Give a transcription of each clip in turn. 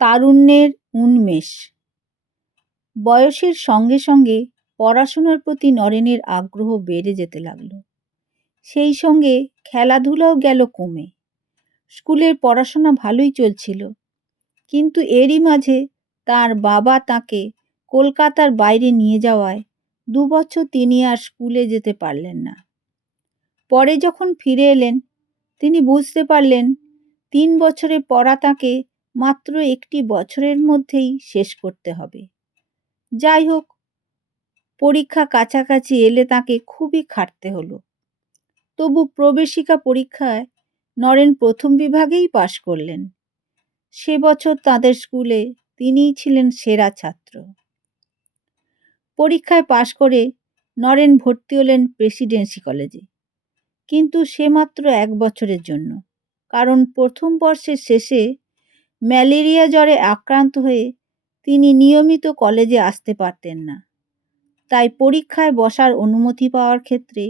তারুণ্যের উন্মেষ। বয়সের সঙ্গে সঙ্গে পড়াশোনার প্রতি নরেনের আগ্রহ বেড়ে যেতে লাগল। সেই সঙ্গে খেলাধুলাও গেল কমে। স্কুলের পড়াশোনা ভালোই চলছিল, কিন্তু এরই মাঝে তার বাবা তাকে কলকাতার বাইরে নিয়ে যাওয়ায় 2 বছর তিনি আর স্কুলে যেতে পারলেন না। পরে যখন ফিরে এলেন, তিনি বুঝতে পারলেন 3 বছরের পড়া তাকে মাত্র 1 বছরের মধ্যেই শেষ করতে হবে। যাই হোক, পরীক্ষা কাছাকাছি এলে তাকে খুবই খাটতে হলো। তবু প্রবেশিকা পরীক্ষায় নরেন প্রথম বিভাগেই পাশ করলেন। সে বছর তাদের স্কুলে তিনিই ছিলেন সেরা ছাত্র। পরীক্ষায় পাশ করে নরেন ভর্তি হলেন প্রেসিডেন্সি কলেজে, কিন্তু সে মাত্র 1 বছরের জন্য, কারণ প্রথম বর্ষের শেষে ম্যালেরিয়া জ্বরে আক্রান্ত হয়ে তিনি নিয়মিত কলেজে আসতে পারতেন না। তাই পরীক্ষায় বসার অনুমতি পাওয়ার ক্ষেত্রে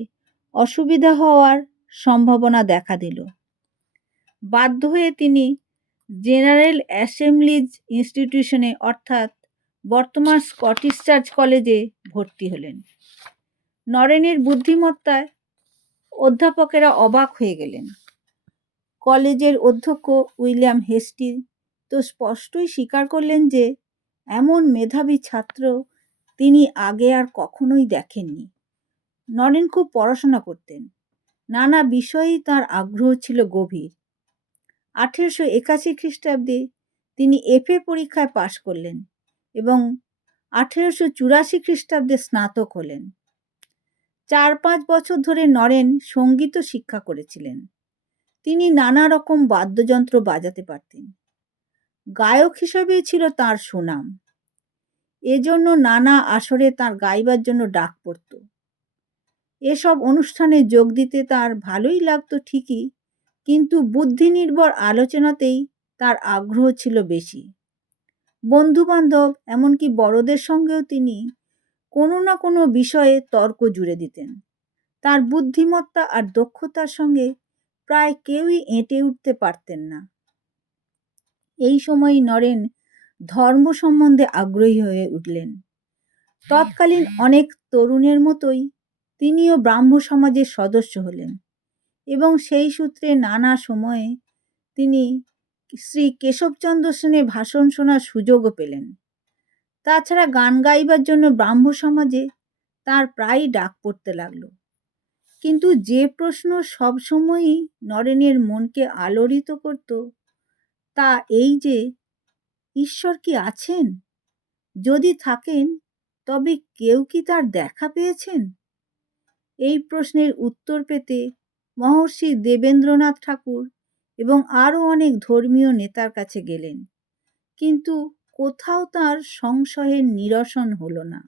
অসুবিধা হওয়ার সম্ভাবনা দেখা দিল। বাধ্য হয়ে তিনি জেনারেল অ্যাসেম্বলিজ ইনস্টিটিউশনে অর্থাৎ বর্তমান স্কটিশ চার্চ কলেজে ভর্তি হলেন। নরেনের বুদ্ধিমত্তায় অধ্যাপকেরা অবাক হয়ে গেলেন। কলেজের অধ্যক্ষ উইলিয়াম হেস্টি তো স্পষ্টই স্বীকার করলেন যে এমন মেধাবী ছাত্র তিনি আগে আর কখনোই দেখেননি। নরেন খুব পড়াশোনা করতেন, নানা বিষয়েই তার আগ্রহ ছিল গভীর। 1881 খ্রিস্টাব্দে তিনি এফএ পরীক্ষায় পাশ করলেন এবং 1884 খ্রিস্টাব্দে স্নাতক হলেন। 4-5 বছর ধরে নরেন সঙ্গীত শিক্ষা করেছিলেন। তিনি নানা রকম বাদ্যযন্ত্র বাজাতে পারতেন। গায়ক হিসেবেই ছিল তার সুনাম। এজন্য নানা আসরে তার গাইবার জন্য ডাক পড়ত। এসব অনুষ্ঠানে যোগ দিতে তার ভালোই লাগতো ঠিকই, কিন্তু বুদ্ধি নির্ভর আলোচনাতেই তার আগ্রহ ছিল বেশি। বন্ধুবান্ধব এমনকি বড়দের সঙ্গেও তিনি কোনো না কোনো বিষয়ে তর্ক জুড়ে দিতেন। তার বুদ্ধিমত্তা আর দক্ষতার সঙ্গে প্রায় কেউই এঁটে উঠতে পারতেন না। এই সময় নরেন ধর্ম সম্বন্ধে আগ্রহী হয়ে উঠলেন। তৎকালীন অনেক তরুণের মতোই তিনিও ব্রাহ্ম সমাজের সদস্য হলেন এবং সেই সূত্রে নানা সময়ে তিনি শ্রী কেশবচন্দ্র সেনের ভাষণ শোনার সুযোগও পেলেন। তাছাড়া গান গাইবার জন্য ব্রাহ্ম সমাজে তার প্রায়ই ডাক পড়তে লাগলো। কিন্তু যে প্রশ্ন সবসময়ই নরেনের মনকে আলোড়িত করত তা এই যে, ঈশ্বর কি আছেন? যদি থাকেন তবে কেউ কি তার দেখা পেয়েছেন? এই প্রশ্নের উত্তর পেতে মহর্ষি দেবেন্দ্রনাথ ঠাকুর এবং আরও অনেক ধর্মীয় নেতার কাছে গেলেন, কিন্তু কোথাও তার সংশয়ের নিরসন হলো না।